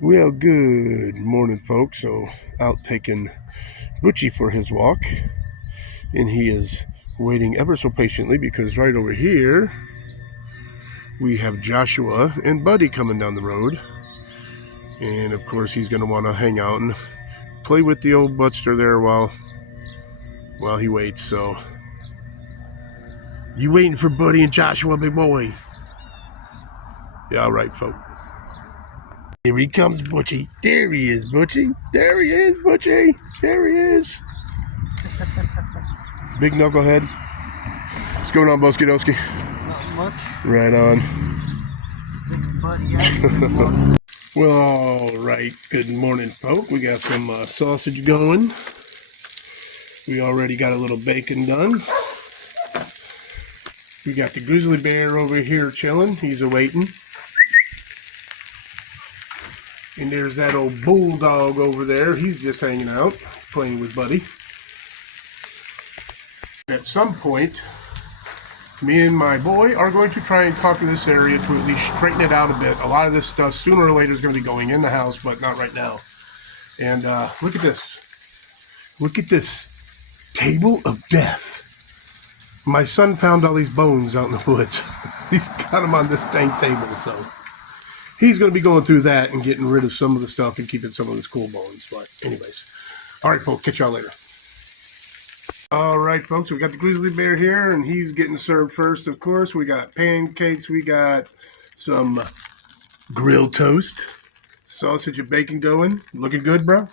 Well, good morning, folks. So, out taking Butchie for his walk, and he is waiting ever so patiently because right over here we have Joshua and Buddy coming down the road, and of course he's going to want to hang out and play with the old Butster there while he waits. So, you waiting for Buddy and Joshua, big boy? Yeah, all right, folks. Here he comes, Butchie. There he is, Butchie. There he is, Butchie. There he is. Big knucklehead. What's going on, Boski-doski? Not much. Right on. Buddy out. Well, all right. Good morning, folk. We got some sausage going. We already got a little bacon done. We got the grizzly bear over here chilling. He's awaiting. And there's that old bulldog over there. He's just hanging out, playing with Buddy. At some point, me and my boy are going to try and conquer this area to at least straighten it out a bit. A lot of this stuff sooner or later is going to be going in the house, but not right now. And look at this. Look at this table of death. My son found all these bones out in the woods. He's got them on this dang table, so he's going to be going through that and getting rid of some of the stuff and keeping some of his cool bones. But anyways, all right, folks, catch y'all later. All right, folks, we got the grizzly bear here, and he's getting served first, of course. We got pancakes. We got some grilled toast, sausage and bacon going. Looking good, bro?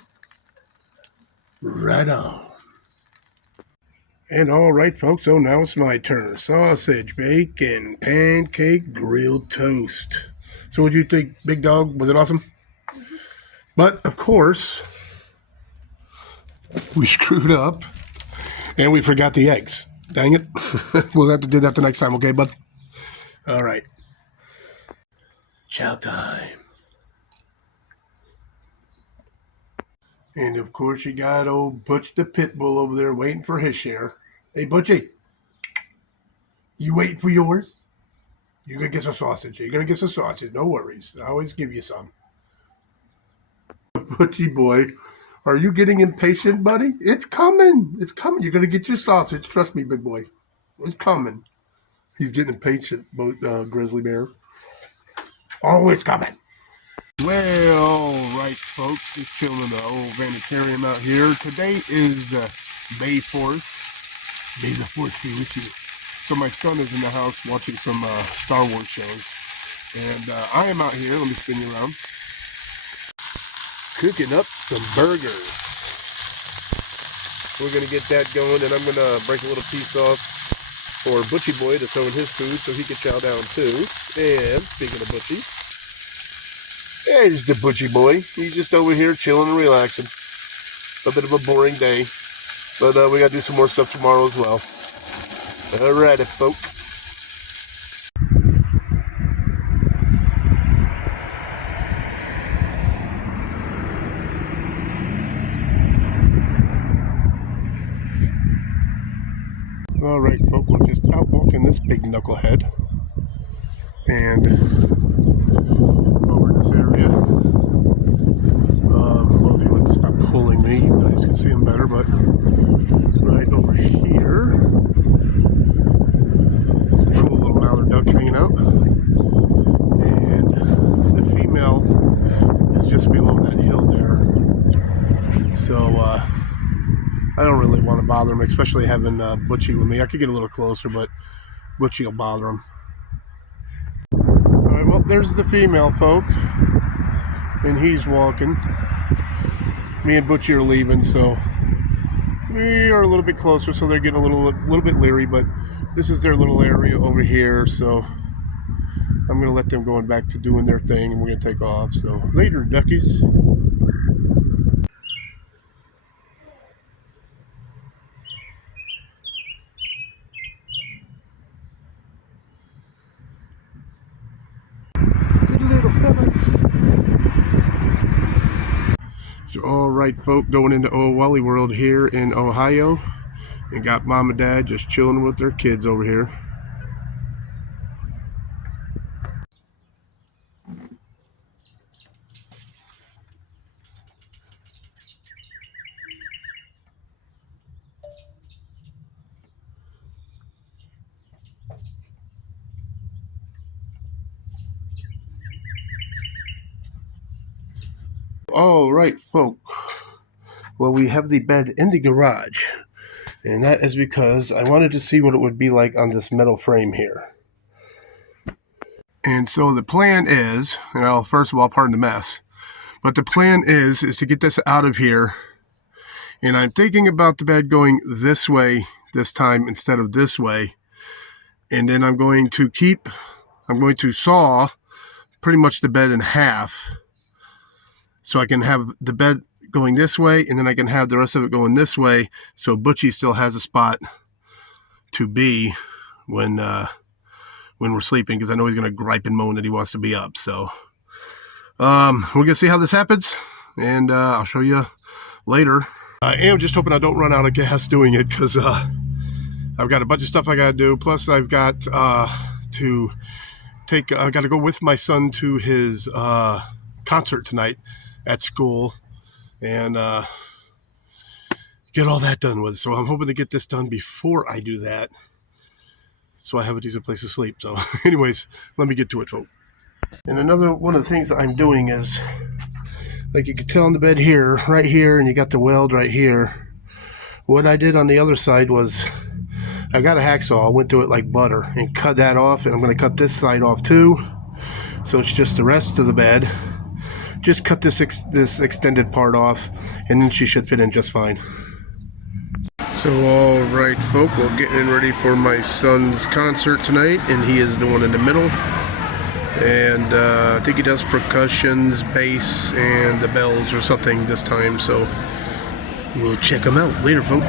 Right on. And all right, folks, so now it's my turn. Sausage, bacon, pancake, grilled toast. So what do you think, big dog? Was it awesome? Mm-hmm. But, of course, we screwed up. And we forgot the eggs. Dang it. We'll have to do that the next time, okay, bud? All right. Chow time. And, of course, you got old Butch the pit bull over there waiting for his share. Hey, Butchie. You waiting for yours? You're going to get some sausage. You're going to get some sausage. No worries. I always give you some. Butchie boy. Are you getting impatient, buddy? It's coming. It's coming. You're going to get your sausage. Trust me, big boy. It's coming. He's getting impatient, grizzly bear. Oh, it's coming. Well, all right, folks. Just chilling in the old vanitarium out here. Today is May 4th. May the 4th be with you. So my son is in the house watching some Star Wars shows. And I am out here. Let me spin you around. Cooking up some burgers. We're going to get that going, and I'm going to break a little piece off for Butchie Boy to throw in his food so he can chow down too. And speaking of Butchie, there's the Butchie Boy. He's just over here chilling and relaxing. A bit of a boring day, but we got to do some more stuff tomorrow as well. All right, folks. All right, folks, we're just out walking this big knucklehead, and over this area. Well, if you wouldn't stop pulling me, you guys can see him better. But right over here, cool little mallard duck hanging out, and the female is just below that hill there. So. I don't really want to bother him, especially having Butchie with me. I could get a little closer, but Butchie will bother him. All right, well, there's the female folk, and he's walking. Me and Butchie are leaving, so we are a little bit closer, so they're getting a little bit leery, but this is their little area over here, so I'm going to let them go back to doing their thing, and we're going to take off. So later, duckies. So, all right, folk, going into old Wally World here in Ohio, and got mom and dad just chilling with their kids over here. All right, folk. Well, we have the bed in the garage, and that is because I wanted to see what it would be like on this metal frame here. And so the plan is, first of all, pardon the mess, but the plan is to get this out of here. And I'm thinking about the bed going this way this time instead of this way. And then I'm going to saw pretty much the bed in half. So I can have the bed going this way, and then I can have the rest of it going this way. So Butchie still has a spot to be when we're sleeping, because I know he's going to gripe and moan that he wants to be up. So we're going to see how this happens, and I'll show you later. I am just hoping I don't run out of gas doing it, because I've got a bunch of stuff I got to do. Plus, I've got to I got to go with my son to his concert tonight at school, and get all that done with. So I'm hoping to get this done before I do that, so I have a decent place to sleep. So anyways, let me get to it, folks. And another one of the things that I'm doing is, like you can tell on the bed here, right here, and you got the weld right here. What I did on the other side was I got a hacksaw, I went through it like butter and cut that off, and I'm going to cut this side off too. So it's just the rest of the bed. Just cut this extended part off, and then she should fit in just fine. So all right, folk, we're getting ready for my son's concert tonight, and he is the one in the middle. And I think he does percussions, bass, and the bells or something this time. So we'll check him out later, folks.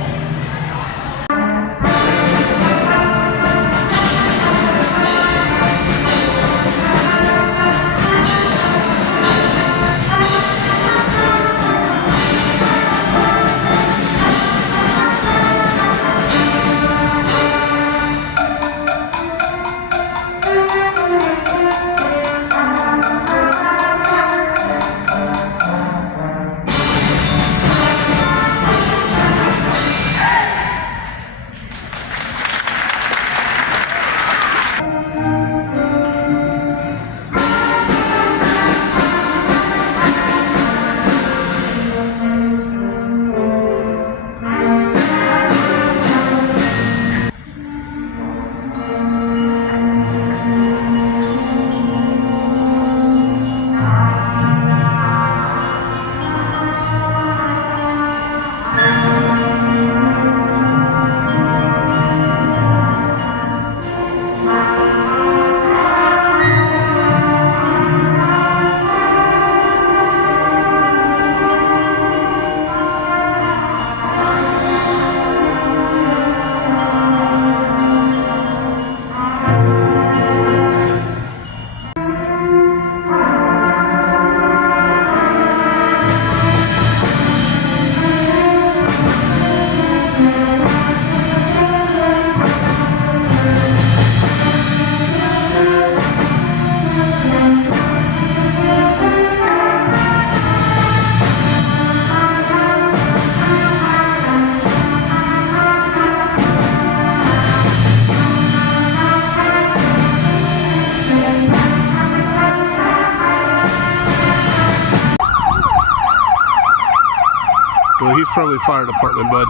Well, he's probably fire department, bud.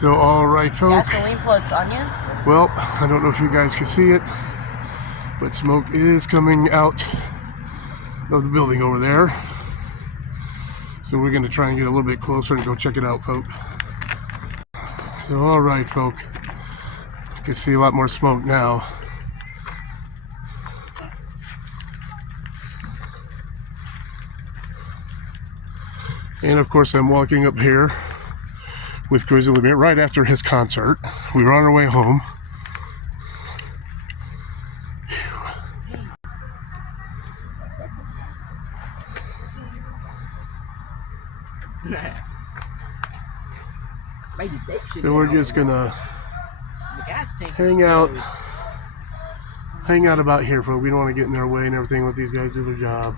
So, all right, folks. Gasoline plus onion. Well, I don't know if you guys can see it, but smoke is coming out of the building over there. So we're going to try and get a little bit closer and go check it out, folks. So, all right, folks. You can see a lot more smoke now. And of course, I'm walking up here with Grizzly Bear right after his concert. We were on our way home. So we're just gonna hang out about here, folks. We don't want to get in their way and everything. Let these guys do their job.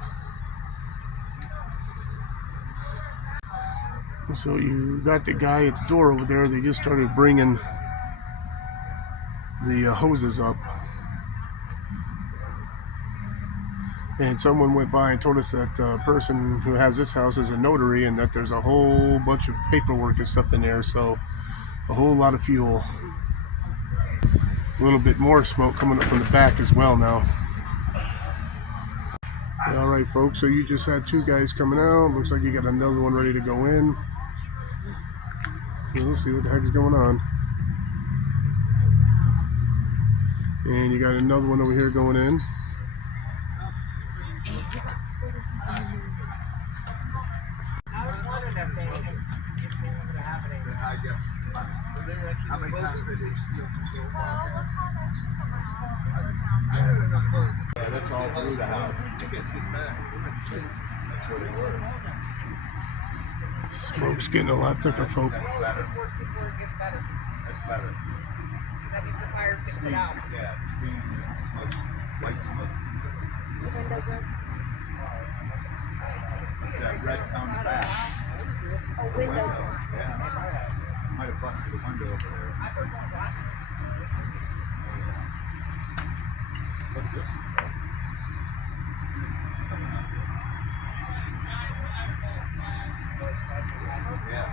So you got the guy at the door over there. They just started bringing the hoses up. And someone went by and told us that the person who has this house is a notary and that there's a whole bunch of paperwork and stuff in there. So a whole lot of fuel. A little bit more smoke coming up from the back as well now. All right, folks, so you just had two guys coming out. Looks like you got another one ready to go in. So we'll see what the heck is going on. And you got another one over here going in. I was wondering if they were going to have it. I guess. How many times did they steal from the Yeah, that's all through the house. That's where they were. Smoke's getting a lot thicker, folks. Before it gets better. That's better. Because that means the fires get put out. Yeah, steam, smoke, white smoke. The windows are. That red on the back. Oh, window. Yeah. Might have busted the window over there. I heard one last night. Look at this one, though. Yeah.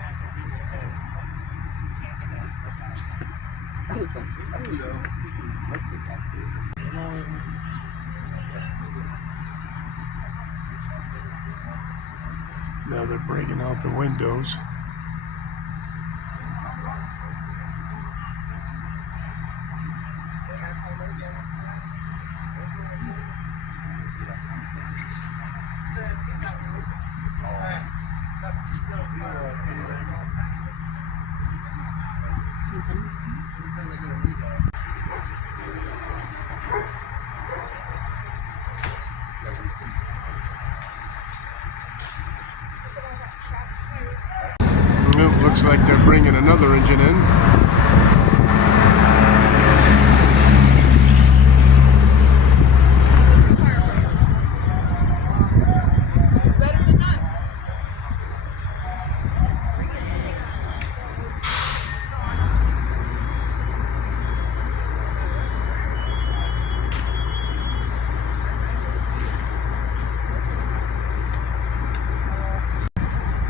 Now they're breaking out the windows. Looks like they're bringing another engine in.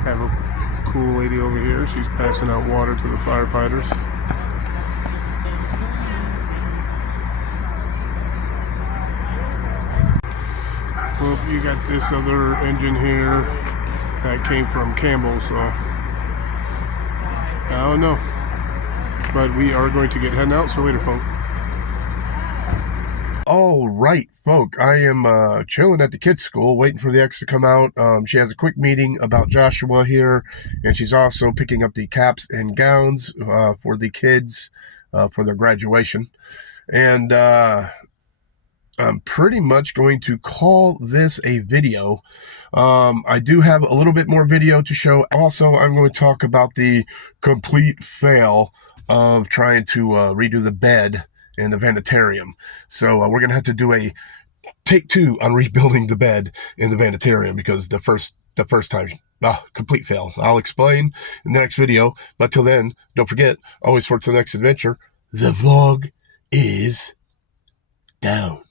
Have a cool lady over here. She's passing out water to the firefighters. Well, you got this other engine here that came from Campbell, so I don't know. But we are going to get heading out, so later, folks. All right, folk. I am chilling at the kids' school, waiting for the ex to come out. She has a quick meeting about Joshua here, and she's also picking up the caps and gowns for the kids for their graduation. And I'm pretty much going to call this a video. I do have a little bit more video to show. Also, I'm going to talk about the complete fail of trying to redo the bed in the vanitarium. So we're going to have to do a take two on rebuilding the bed in the vanitarium because the first time, complete fail. I'll explain in the next video. But till then, don't forget, always forward to the next adventure. The vlog is down.